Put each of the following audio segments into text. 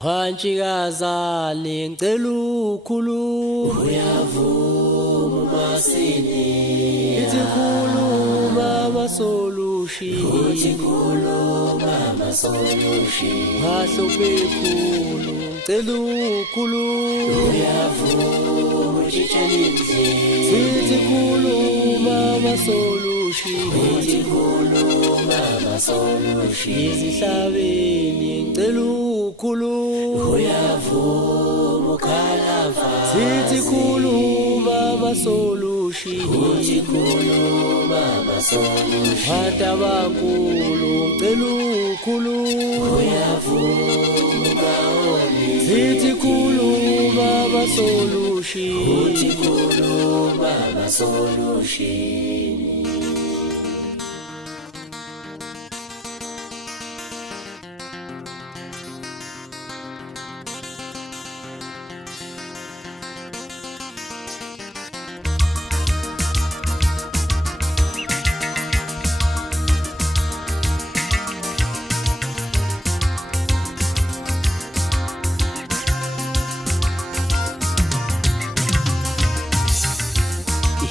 Phansikazane ngicela ukhuluma uyavuma masini ithi khuluma masolution uthi khuluma masolution ngahluphe khulu ngicela ukhuluma uyavuma chichelizwe sithi khuluma masolution uthi khuluma masolution izihlabeni ngicela ukhuluma uyavuma khalafa sithi khuluma masolution uthi khuluma masolution Hatabankulu ngicela ukhuluma uyavuma oli sithi khuluma masolution uthi khuluma masolution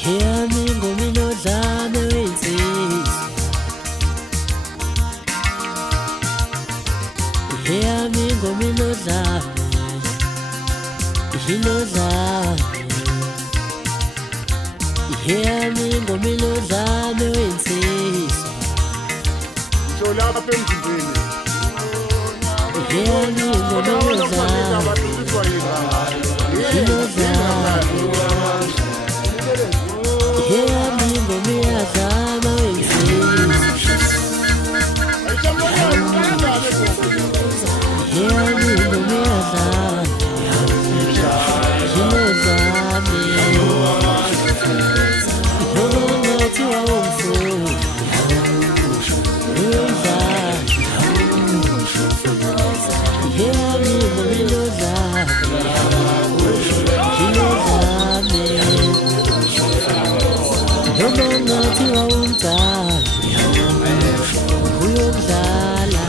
Hear me ngomino dlame wensizwa Hear me ngomino dlame Hino dlame Hear me ngomino dlame wensizwa Ngisho lapha emzimbeni. Hear me ngomino dlame Hino dlame Hear me ngomino dlame wensizwa Hear me ngomino dlame Hino dlame Ngathi wawumfuni uyodlala Hear me ngomino dlame Hino dlame Noma ngathi wawumdala uyodlala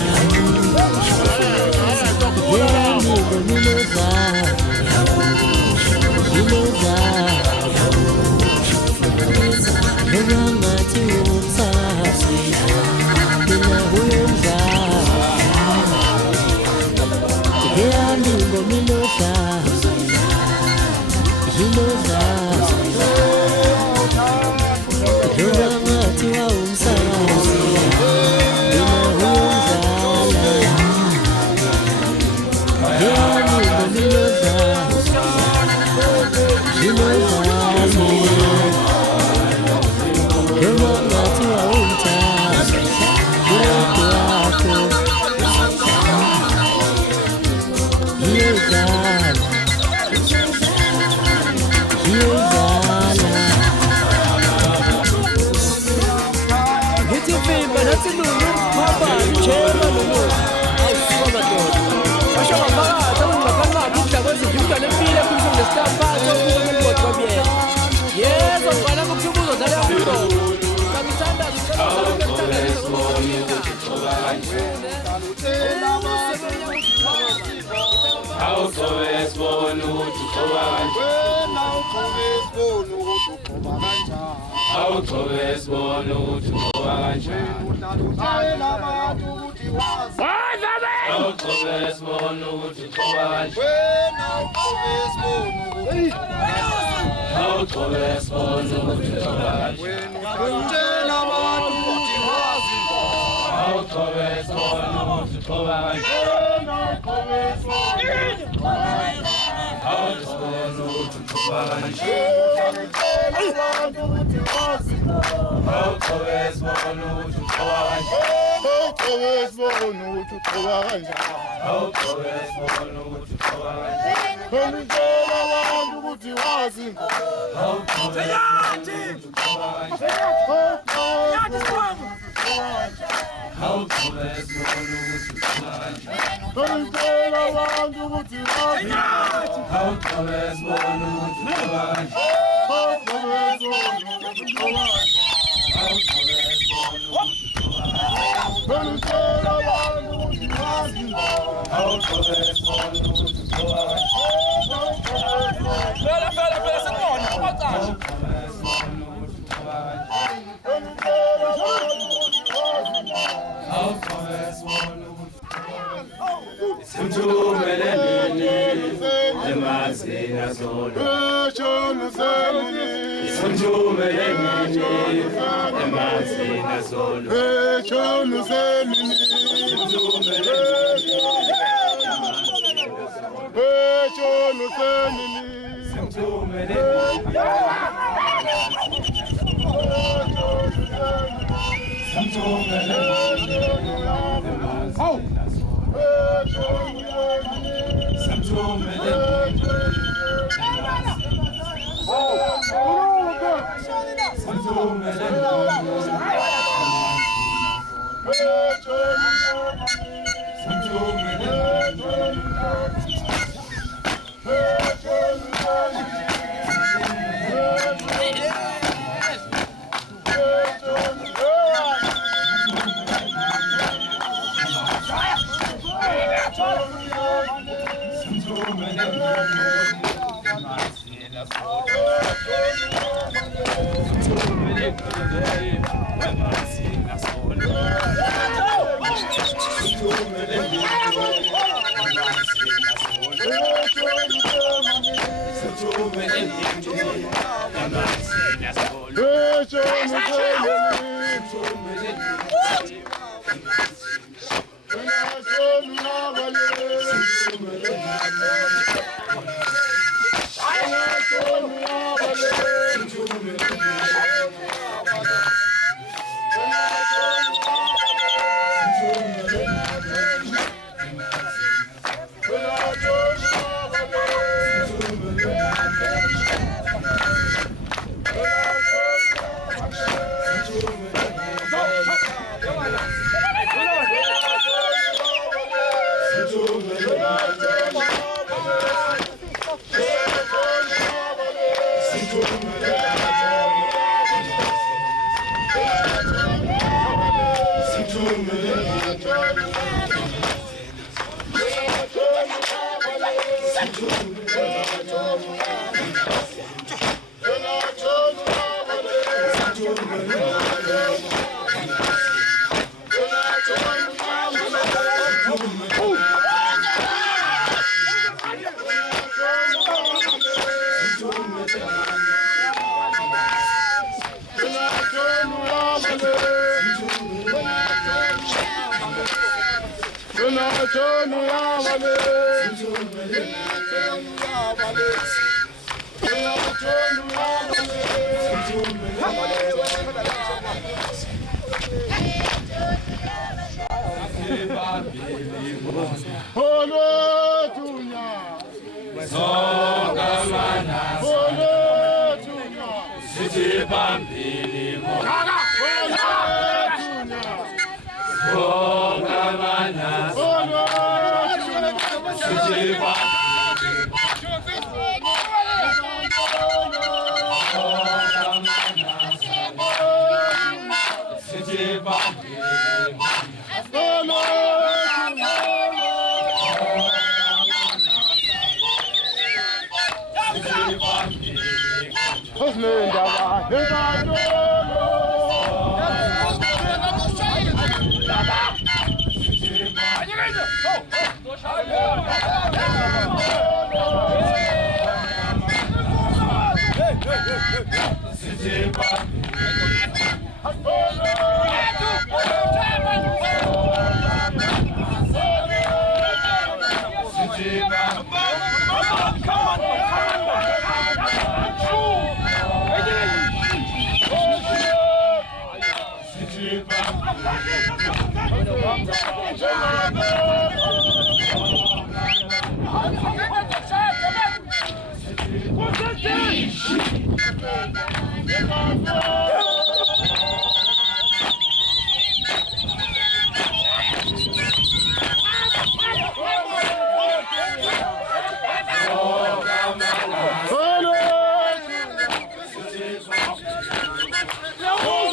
Hear me ngomino dlame Hino dlame Noma ngathi wawumsazi mina uyodlala Hear me ngomino dlame Hino dlame Noma ngathi wawumsazi mina uyodlala Hear me ngomino dlame Hino dlame Noma ngathi wawumthatha Kulokhu wakho Iyodlala Iyodlala Ngithi Vimba nathi Lulu Mabani Chema Lulu Awusuka madoda Basho ngapakathi awungaphanqaphi ukudla kwezindlu lempilo ekhuluma nesitamphatho ukuba umboti kwabiyena Yebo ngibala ukuthi uzodlala umdoko Ngithandaza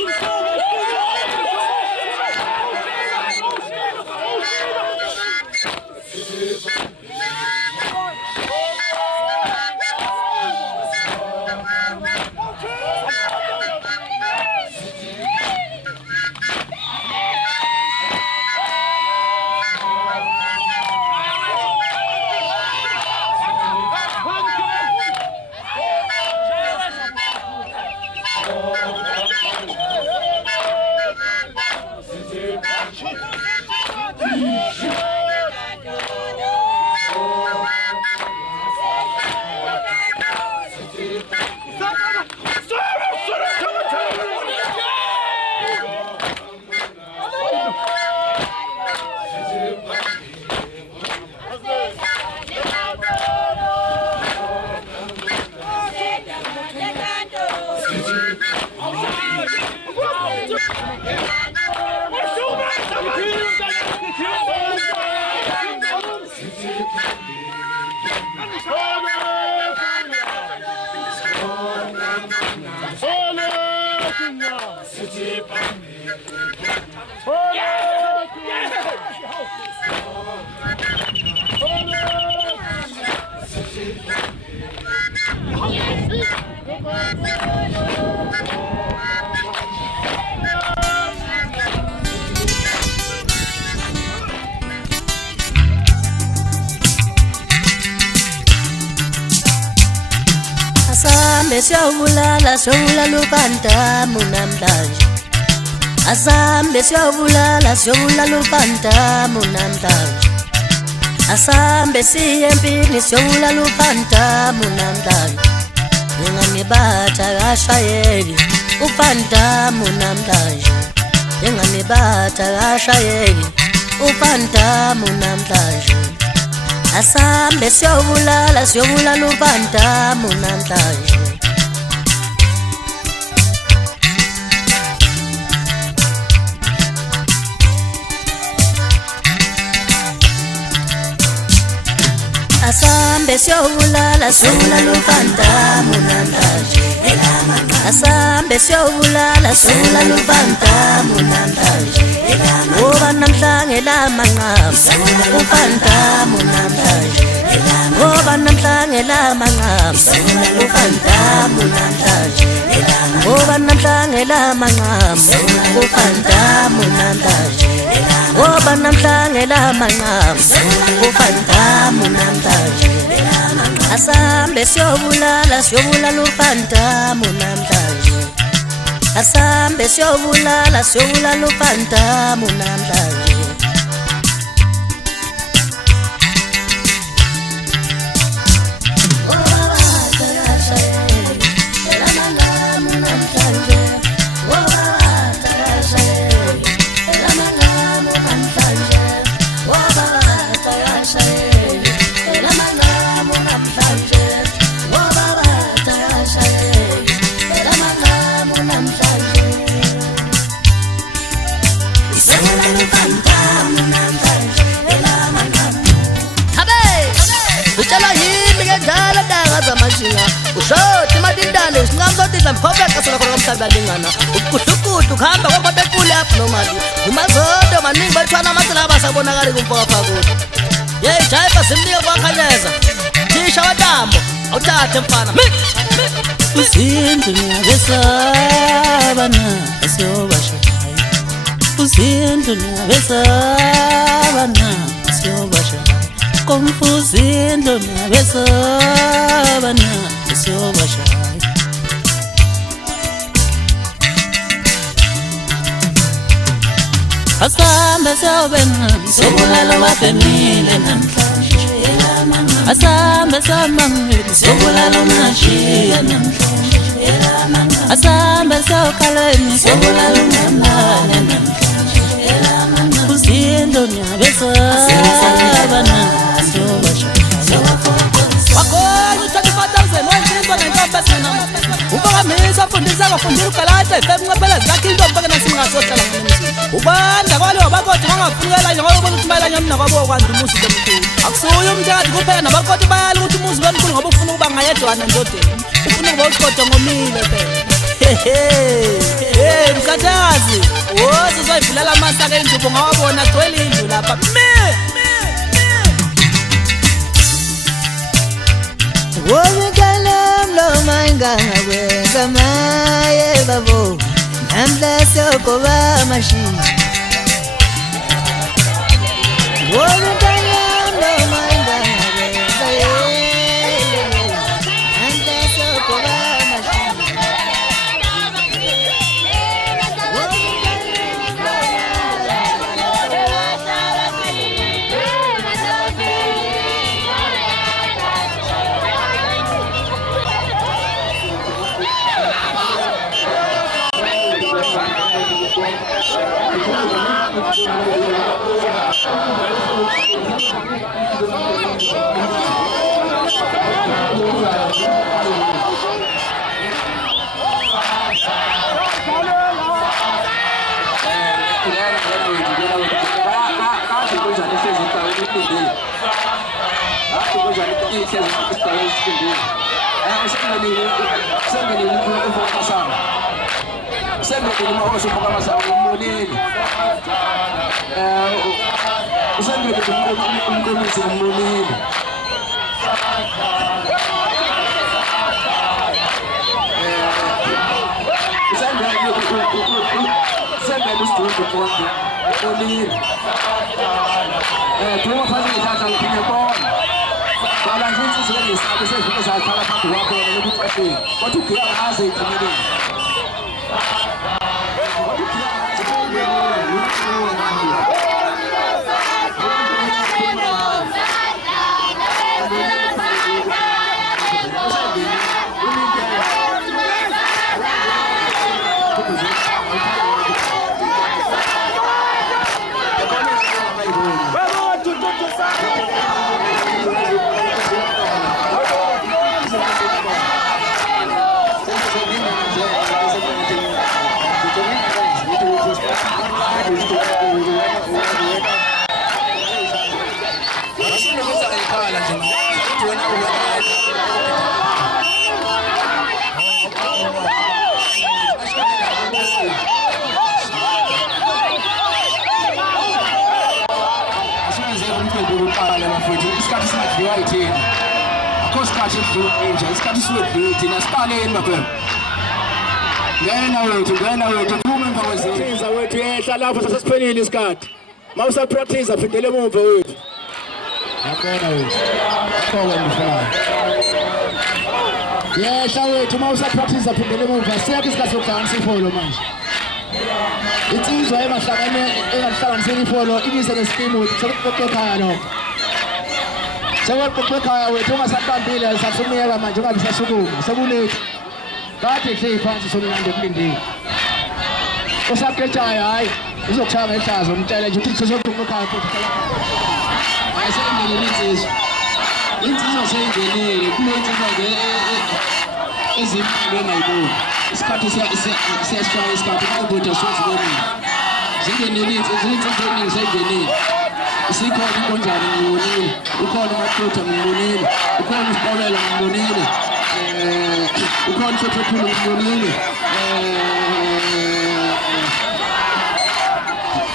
Olha! Asambe siyobulala siyobulala ubandamu namhlanje. Asambe siyobulala siyobulala ubandamu namhlanje. Asambe siye empini siyobulala ubandamu namhlanje. Nginganibatha kashayeli ubandamu namhlanje. Nginganibatha kashayeli ubandamu namhlanje. Asambe siyobulala ubandamu namhlanje. Asambe siyobulala ubandamu namhlanje. Asambe siyobulala ubandamu namhlanje. Ngoba namhlanje lamanqamu ubandamu namhlanje. Ngoba namhlanje lamanqamu ubandamu namhlanje. Ngoba namhlanje lamanqamu ubandamu namhlanje. Ngoba namhlanje lamanqamu ubandamu namhlanje. Asambe siyobulala ubandamu namhlanje. Asambe siyobulala ubandamu namhlanje. Ushoti madindane singamzotidla mphobeka sona khona komsabalingana ukudukudu khamba ngoba bekule apha nomali umazodo maningi bathwana amathela abasabonakali kumpofa kuthi hey jayipa simnike kwakhanyeza thisha watambo awuthathe mfana uzindlu niyabesabana asiyobashaya uzindlu niyabesabana asiyobashaya Confusindlo niyabesabana asiyobashaya. Asambe siyobena sobulala wafemile namhlanje. Asambe samangwili sobulala unashiya namhlanje. Asambe siyokhaleni sobulala ungamane namhlanje. Uzindlo niyabesabana Uphakamisa fundisa abafundile ugalate femnqaphela zakhe into mpaka nasingasohlala ngemzini ubanda kwalo abakoti bangafunela nje ngoba ukuthi bayalanya mina kwabo kwanza umuzi lomkhulu akusuye umntakazi kuphela nabakoti bayala ukuthi umuzi lomkhulu ngoba ufuna ukuba ngayedwana ndodeni ufuna ukuba usigodwa ngomile phela hey mkhathazi woze uzoyivulela amasaka endubo ngawabona gcwele indlu lapha Womikalam lo mainganga wenza maye babo namla sokoba mashi Womikalam lo mainganga wenza namla sokoba mashi Usendele mahoso phakama sawumbonile. Usendele umqomisi umbonile. Usendele usidudle konke. Umbonile. Thuma phansi ngehlahla ngiphinde bona. Bala nje insizwe ngesabe sezifike zakhala phambi kwakho wena lokuthi kodwa ugiya ngaze igcineleni. Isikhathi singadliwa yithina akho sikhathi edlula isikhathi siwedlula thina siqaleni bafana ngena wethu phuma emva kwezinto wethu yehla lapho sasesiphelile isikhathi mawusapractice phindele emuva wethu yakona wethu akho ngifana yehla wethu mawusapractice phindele emuva siyakho isikhathi sokuhlanganisa ifolo manje insizwa engahlanganisela ifolo ibise nesikimu sokuqoqekhaya lokho seweqeqekhaya wethu ungasaqambile sasumiyeka manje ungabe sasukuma sekulethu kade hleli phansi somlando kulindile usaqetshayo hayi uzokushaya ngehlazo umtshele nje ukuthi sizoqeqekhaya futhi ayisendele insizwa seyingenile kulensizwa nje ezimphilo engayiboni isikhathi siyasishaya isikhathi ukubuda sozibonile zingenile insizwa eningi seyingenile isikhona inkonjane ngibonile ukhona umaphutha ngibonile ukhona isiqobela ngibonile ukhona isophephulu ngibonile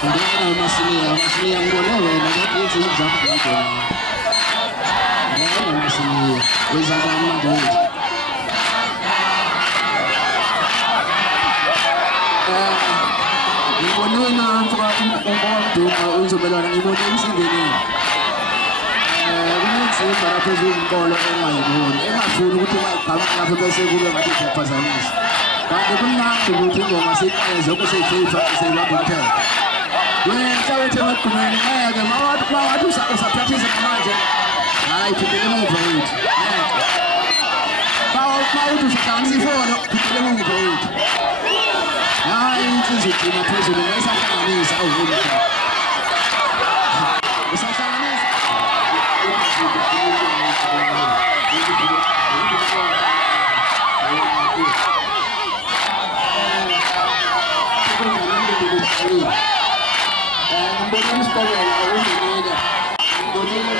ngiyana masiniya ngibone wena ngathi insizwa zakho ngibona ngiyana masiniya wezaba amandla ngibonile umfaka uzobelana ngibone isingenile kunenzima lapho ezinkolo engayiboni engafuni ukuthi mayigama lapho bese kube ngathi iyaphazamisa kanti kumnandi ukuthi ingoma siyiqale zonke seyibamba umthetho wena wethu emagqumeni ngeke mawathi usapractice manje hayi phindele emuva wethu mawuthi usahlanganisa ifolo phindele emuva wethu hayi insizwa igcina phezulu ngayisahlanganisa awuvuli usahlanganisa ngibonile isiqobela ungenile ngibonile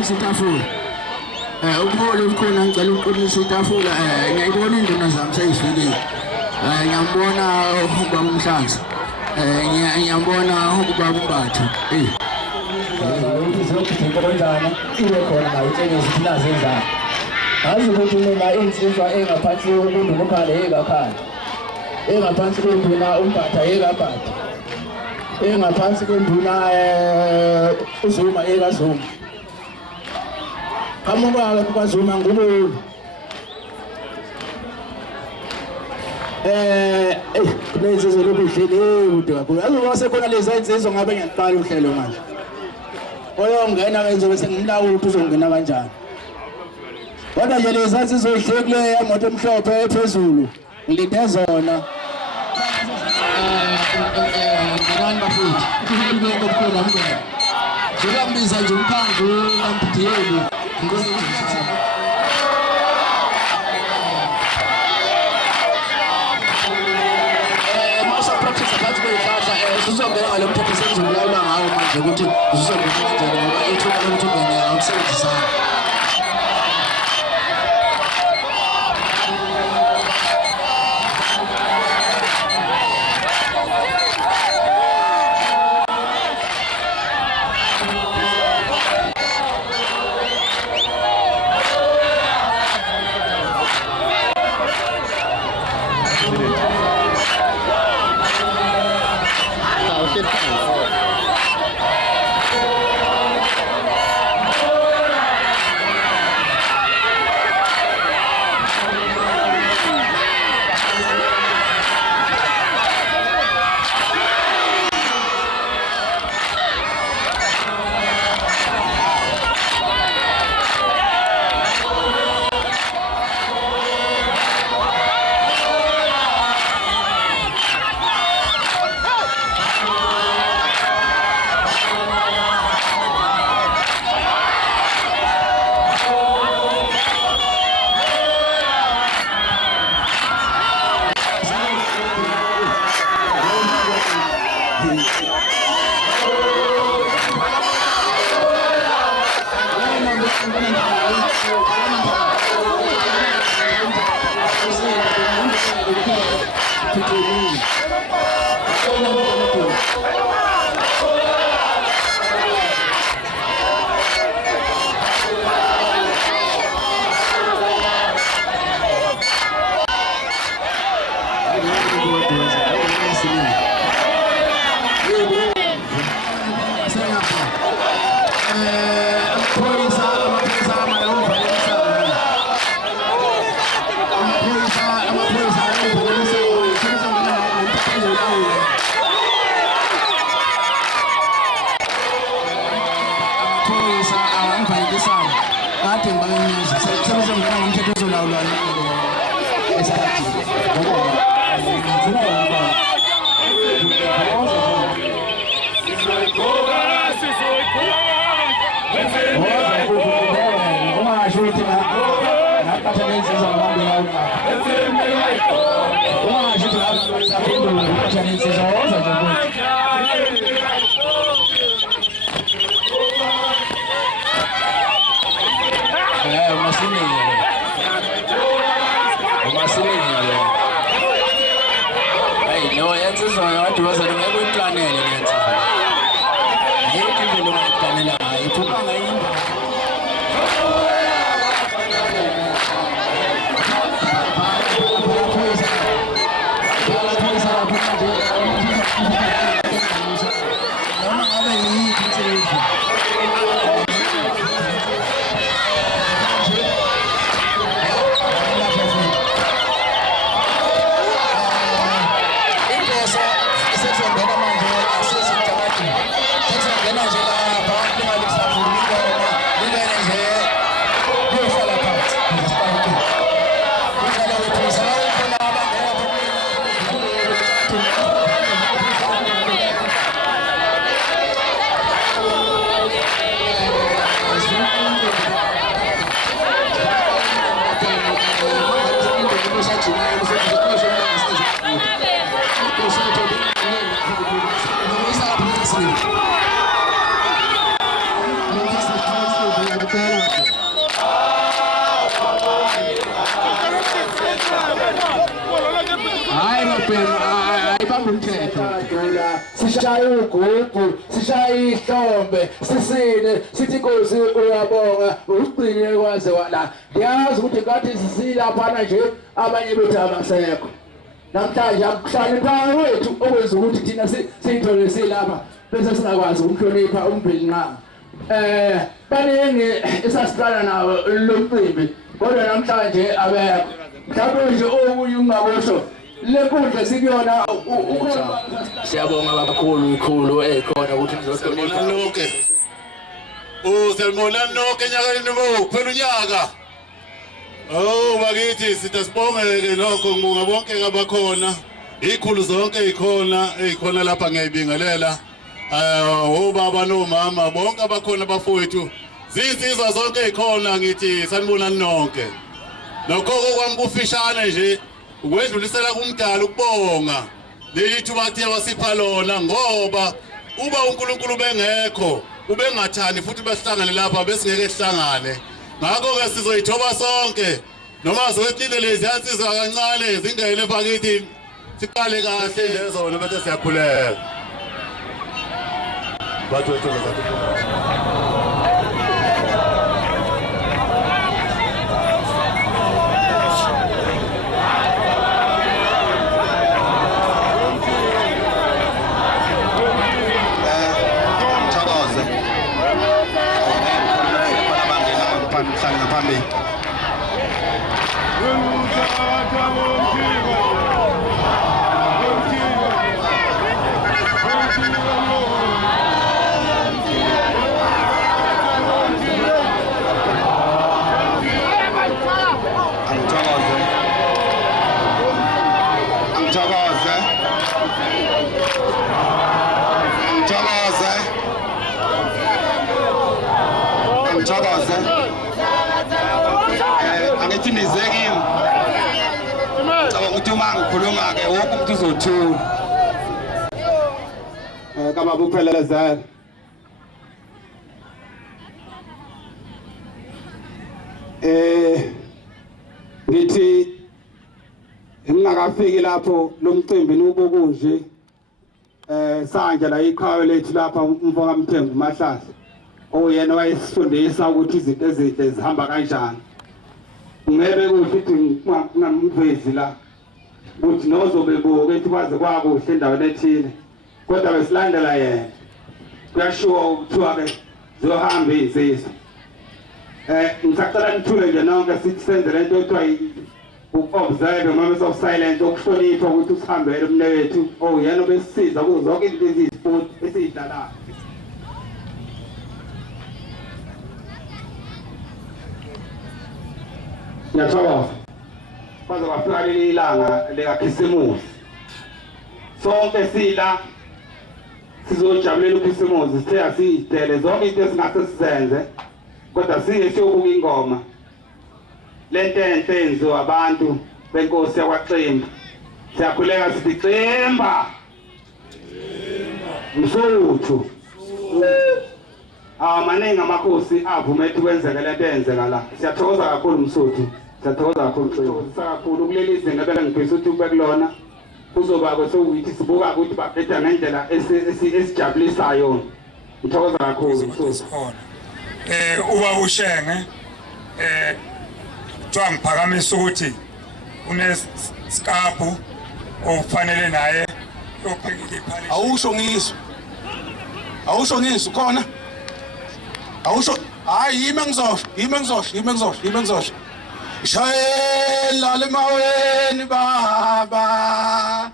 isitafula ubuholi obukhona ngicela uqinisa itafula ngiyayibona induna zami seyifikile ngiyambona ubaba uMhlanza ngiyambona ubaba uMbatha izokuthinta kanjani ibe khona la itshengisa ukuthi nazi endlala ngazi ukuthi mina insizwa engaphansi kunduna ukhale yekakhala engaphansi kwenduna uMbatha yekabhatha engaphansi kwenduna uZuma yekazuma kamuka kwaZuma nguboni kunezizo lokuhlele kude kakhulu azoba sekhona lezi insizwa ngabe ngiyaqala uhlelo manje oyongena kenzo bese ngimlawula ukuthi uzongena kanjani kodwa nje lezi insizwa ihlekule yamoto emhlophe ephezulu ngilinde zona ngiranda futhi kuhulumeni okukhona mngane ngikambiza nje umkhandlu kaMpidiyeli masa practice phakathi kwezihlahla sizongena ngalo mthetho senzulula ngawo nje ukuthi uzokuthi kanjani ngoba ithuba lokuthi ungene awusebenzisana. Sishaya ugugu, sishaya ihlombe, sisine, sithi Nkosi uyabonga, usigcine kwaze wala. Ngiyazi ukuthi ngathi sisilapha nje abanye bethu abasekho. Namhlanje akuhlaniphanga wethu okwenza ukuthi thina sithole silapha bese singakwazi ukuhlonipha umpheli nqa. Baningi esasiqala nawo lomcimbi kodwa namhlanje abekho. Mhlawumbe nje okunye ungakusho lekundla sikuyona siyabonga kakhulu ikhulu ekhona ukuthi nizohlonipha lonke. Siyabonga lonke enyakeni bo kuphela unyaka. Oh bakithi sitha sibonge lokho ngibonga bonke abakhona. Ikhulu zonke ikhona lapha ngiyibingelela. Obaba nomama bonke abakhona bafowethu. Zinsizwa zonke ikhona ngithi sanibona nonke. Lokho kwami kufishane nje ukwedlulisela kumdala ukubonga leli thuba thiya wasipha lona ngoba uba uNkulunkulu bengekho ubengathani futhi basihlangane lapha besingeke sihlangane ngakho ke sizoyithoba sonke noma zowehlile lezi yansizwa kancane zingene bakithi siqale kahle lezona bese siyakhuleka bathu wethu angithi nizekile cabanga ukuthi uma ngikhuluma ke wonke umuntu uzothula kama buphelelezela ngithi ngingakafiki lapho lo mcimbi nubukunje sanje la iqhawe lethu lapha umfaka Mthembu Mahlahla oyena wayesifundisa ukuthi izinto ezinhle zihamba kanjani ngebe kuthi ngamvezi la ukuthi nozobebuka ethi baze kwakuhle endaweni ethile kodwa besilandela yena kuyashiwo ukuthiwa ke zohamba izizwe ngisacela nithule nje nonke sithi senze lento ekuthiwa uku-observe moments of silence ukuhlonipha ukuthi usihambele umnewethu oyena obesisiza kuzo zonke izinto eziyisipoti esiyidlalayo ngiyathokoza kwaze kwafika leli ilanga likaKhisimusi sonke sila sizojabulela uKhisimusi sithe asiyidele zonke into esingase sizenze kodwa siye siyobuka ingoma lento enhle enziwa abantu benkosi yakwaXimba siyakhuleka sithi Ximba Msuthu maningi amakhosi avumethe kwenzeka lento eyenzeka la siyathokoza kakhulu Msuthu siyathokoza kakhulu Ximba kakhulu kuleli izinga belengifisa ukuthi ube kulona kuzoba kwesowuthi sibuka ukuthi baphetha ngendlela esijabulisayo ngithokoza kakhulu Msuthu uba ushenge kuthiwa ngiphakamisa ukuthi unesikaphu ofanele naye yophekile iphalisha awusho ngiso khona awusho hayi yime ngizosho shayela lemaweni baba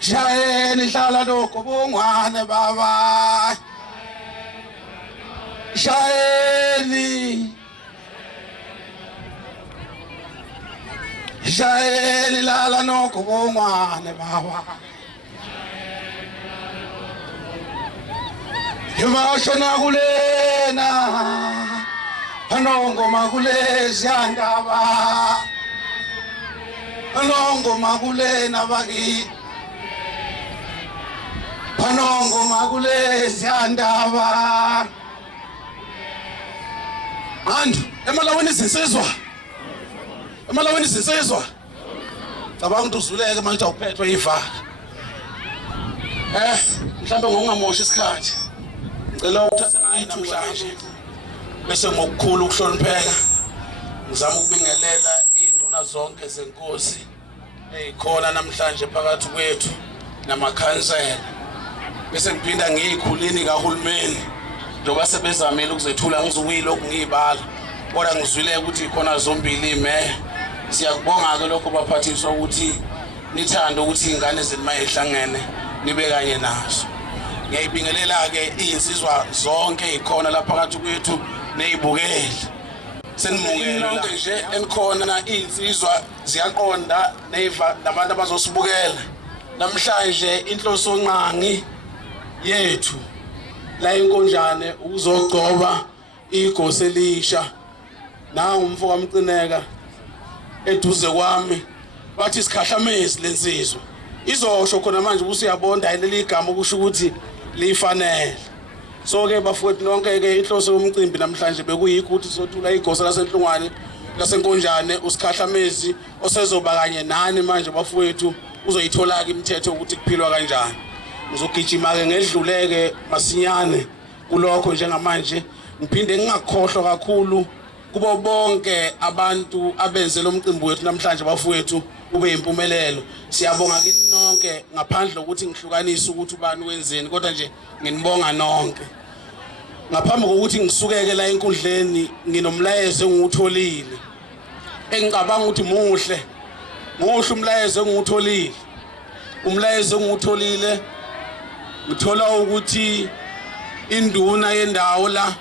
shayela ihlala lokho bongwane baba shayeli lala nokho bongwane baba yimashona kulena anongoma kulezi andaba anongoma kulena baki anongoma kulezi andaba Andu emalaweni sisizwa cabanga ukuthi uzuleke manje awuphethwe ivaka mhlambe ngokungamoshi isikhathi ngicela ukuthatha naye namhlanje bese ngokukhulu ukuhlonipheka ngizama ukubingelela induna zonke zenkosi ezikhona namhlanje phakathi kwethu namakhansela bese ngiphinda ngiyikhulini kahulumeni njengoba sebezamile ukuzethula ngizukuyilokhu ngiyibala kodwa ngizwile ukuthi ikhona zombili ime siyakubonga ke lokho baphathiswa ukuthi nithanda ukuthi ingane zenu mayihlangene nibe kanye nazo ngiyayibingelela ke insizwa zonke ikhona lapha phakathi kwethu nezibukeli senimukela lonke nje enikhona insizwa ziyaqonda neva nabantu abazosibukela namhlanje inhloso nqangi yethu la inkonjane ukuzogcoba igosi elisha na umfo kaMcineka eduze kwami bathi isikhahlamezi lensizwa izosho khona manje usiyabonda leli igama ukusho ukuthi lifanele. So ke bafowethu nonke ke inhloso yomcimbi namhlanje bekuyikho ukuthi sothula igosa lasenhlungwane lasenkonjane usikhahlamezi osezoba kanye nani manje bafowethu uzoyithola ke imithetho ukuthi kuphilwa kanjani. Ngizogijima ke ngedluleke masinyane kulokho njengamanje ngiphinde ngingakhohlwa kakhulu kubo bonke abantu abenze lo mcimbi wethu namhlanje bafowethu ube impumelelo. Siyabonga kini nonke ngaphandle ukuthi ngihlukanise ukuthi ubani wenzeni kodwa nje nginibonga nonke. Ngaphambi kokuthi ngisukeke la enkundleni nginomlayezo engiwutholile engicabanga ukuthi muhle umlayezo engiwutholile. Umlayezo engiwutholile ngithola ukuthi induna yendawo la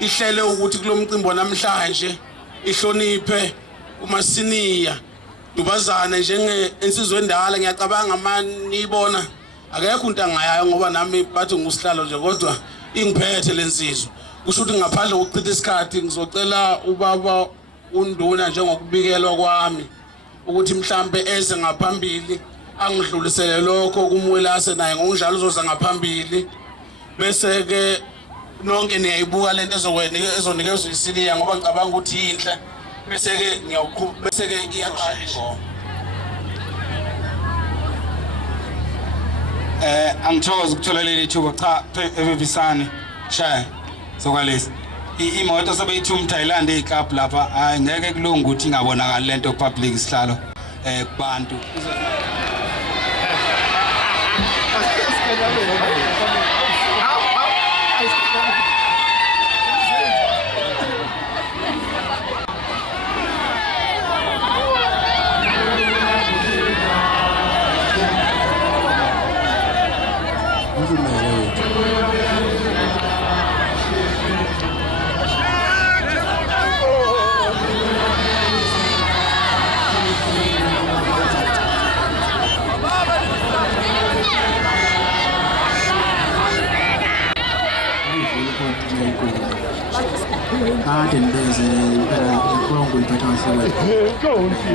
ihlele ukuthi kulo mcimbi namhlanje ihloniphe umasiniya Dubazana njenge insizwe endala ngiyacabanga mani ibona akekho into angayayo ngoba nami bathi ngusihlalo nje kodwa ingiphethe lensizwe. Kusho ukuthi ngaphandle kokuchitha isikhathi ngizocela ubaba unduna njengokubikelwa kwami ukuthi mhlambe eze ngaphambili angidlulisele lokho kumwelase naye ngokunjalo uzoza ngaphambili bese ke nonke niyayibuka lento ezonikezwe isiniya ngoba ngicabanga ukuthi yinhle bese ke ngiyaqhubeka bese ke iyaqala ingoma. Angithokoza ukuthola leli thuba cha evisane shaya sokwalesi imoto sebeyithuma Thailand eClub lapha hayi ngeke kulunga ukuthi ingabonakala lento public isihlalo kubantu Garden there's a wrong with that answer.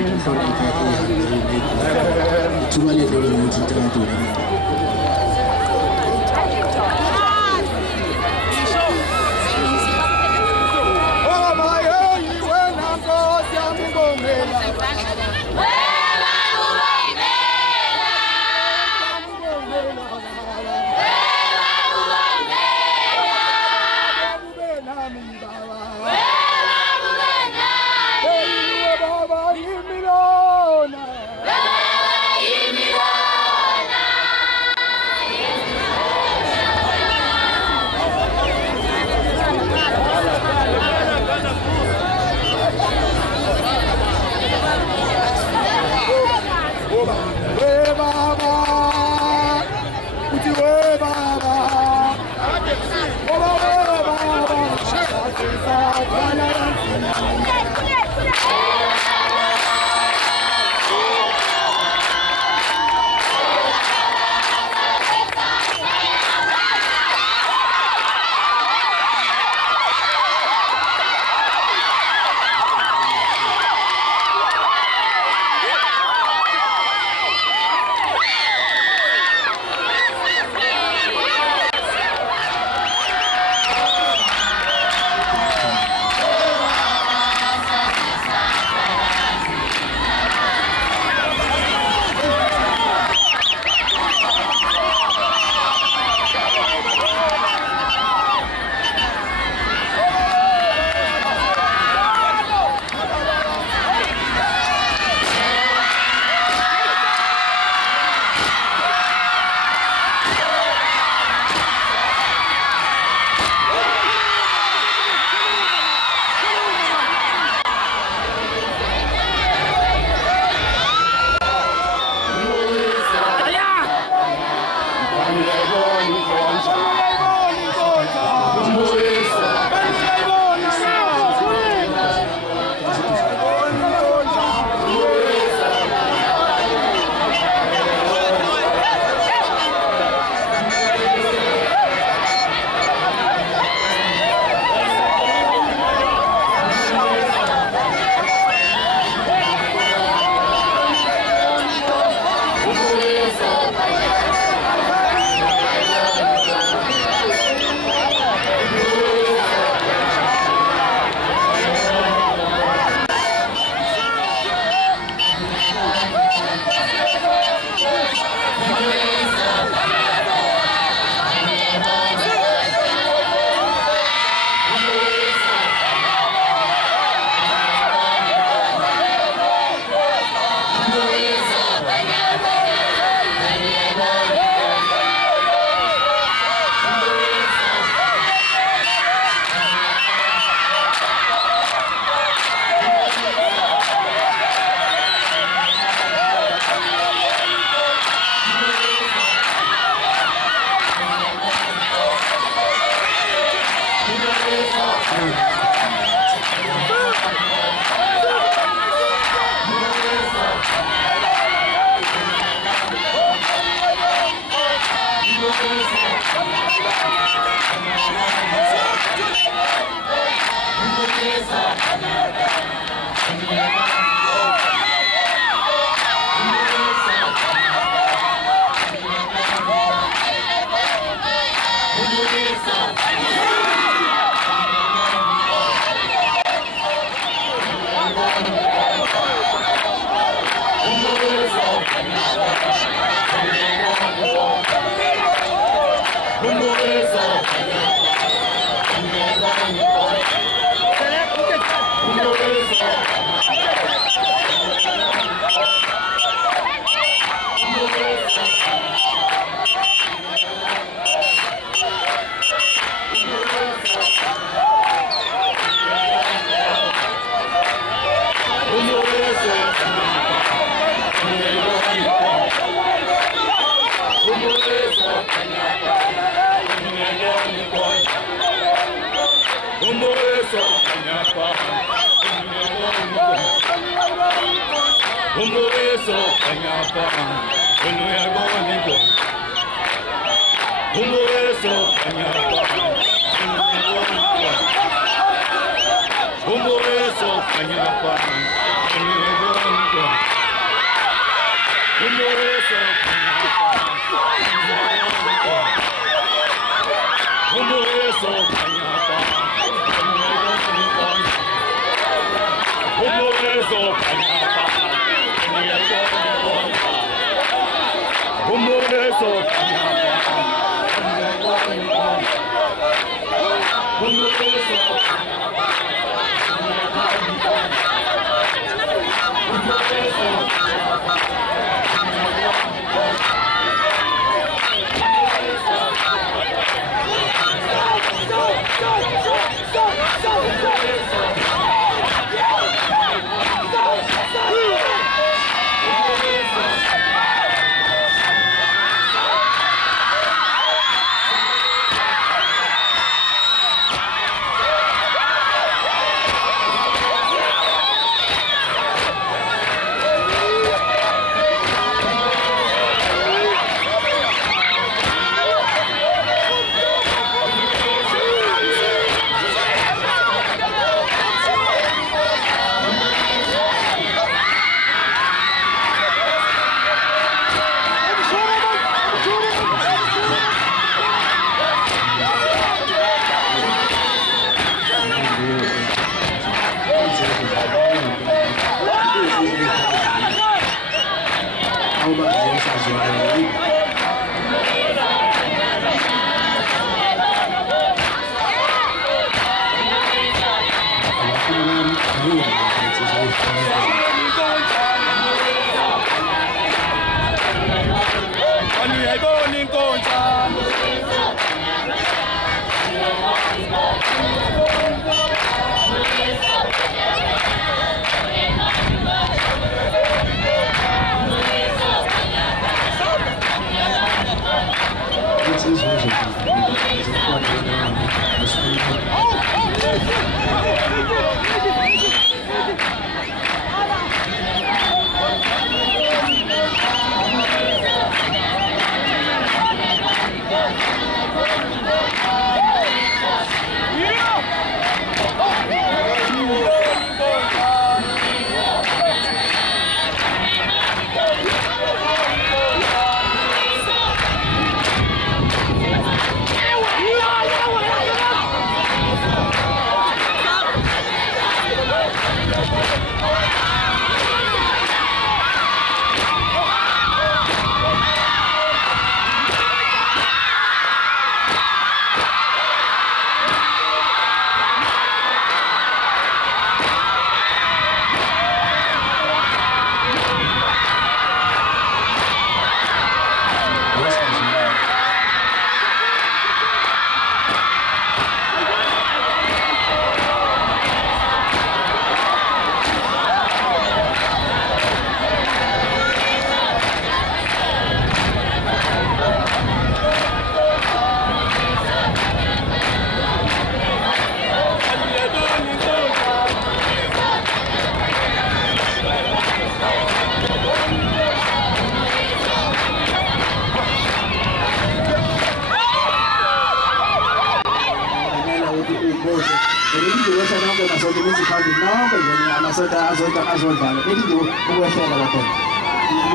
ngiyabasha nonke masonto municipality nonke nje amasonto azodlala nithi nje ukwehlela bakhona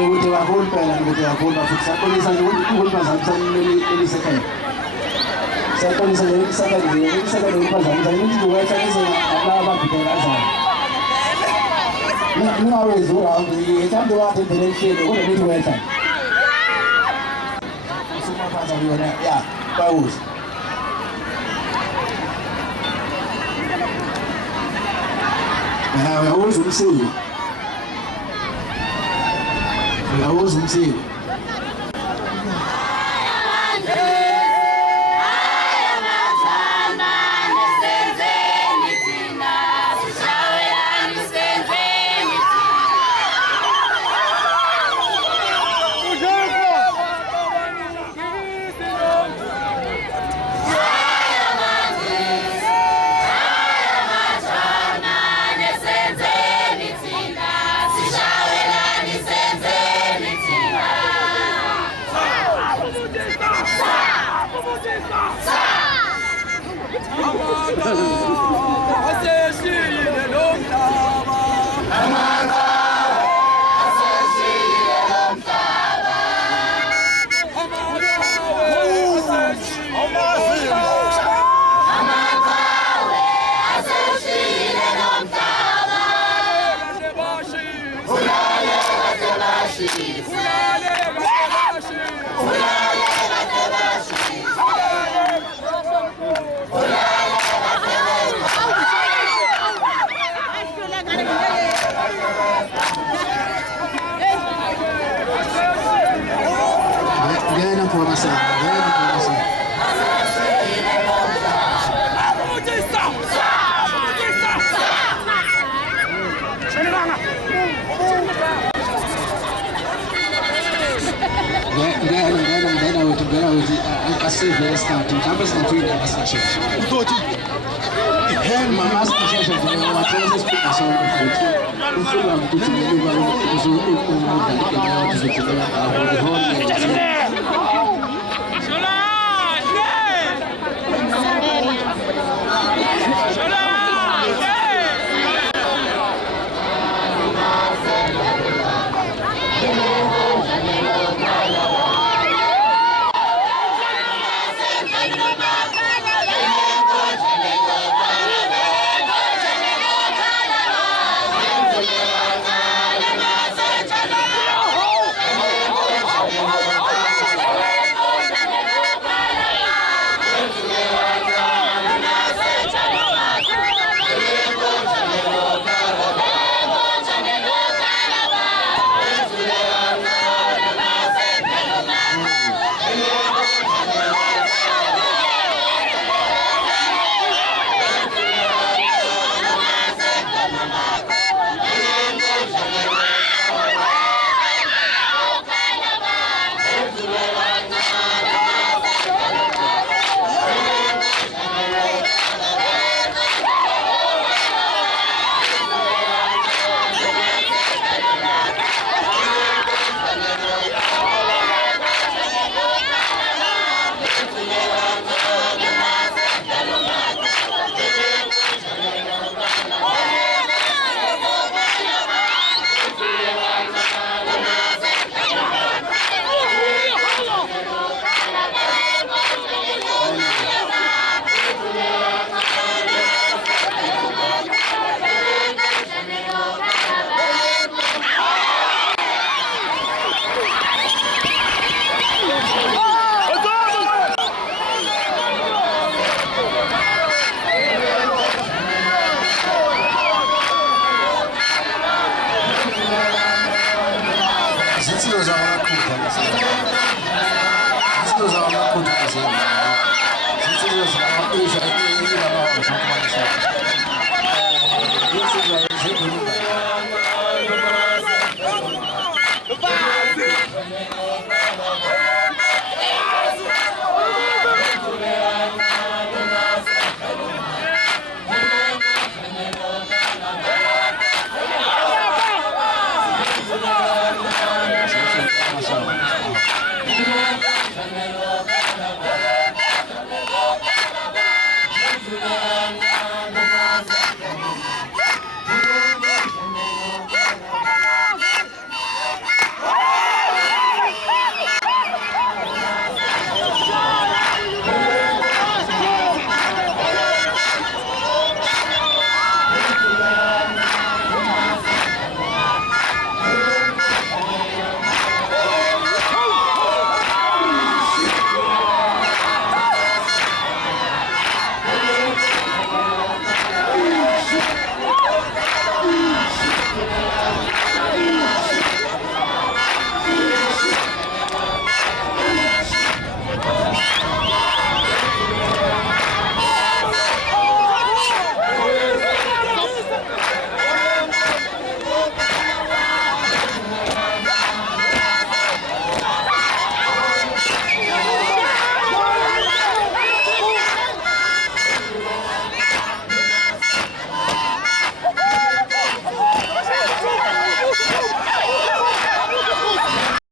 ukuthi kakhulu phela ukuthi kakhulu futhi saxolisa nje ukuthi uhulumeni elisekhaya saxolisa nje ukuthi sakade uphazamisa ukuthi uwehlanise laba ababhidela kanjani ningawezi uhambe ngithanda wathi impela elihleli kodwa nithi wehla usumaphaza yona ya bawuza uyawuza umsilo uyawuza umsilo Ngena start mhlawumbe singaphinde ngasashesha uzothi mama sashesha nje wathela sesiphinde sonke futhi ufika ukuthi ngeliba uzodlala igame yakho uzodlala ngaho This is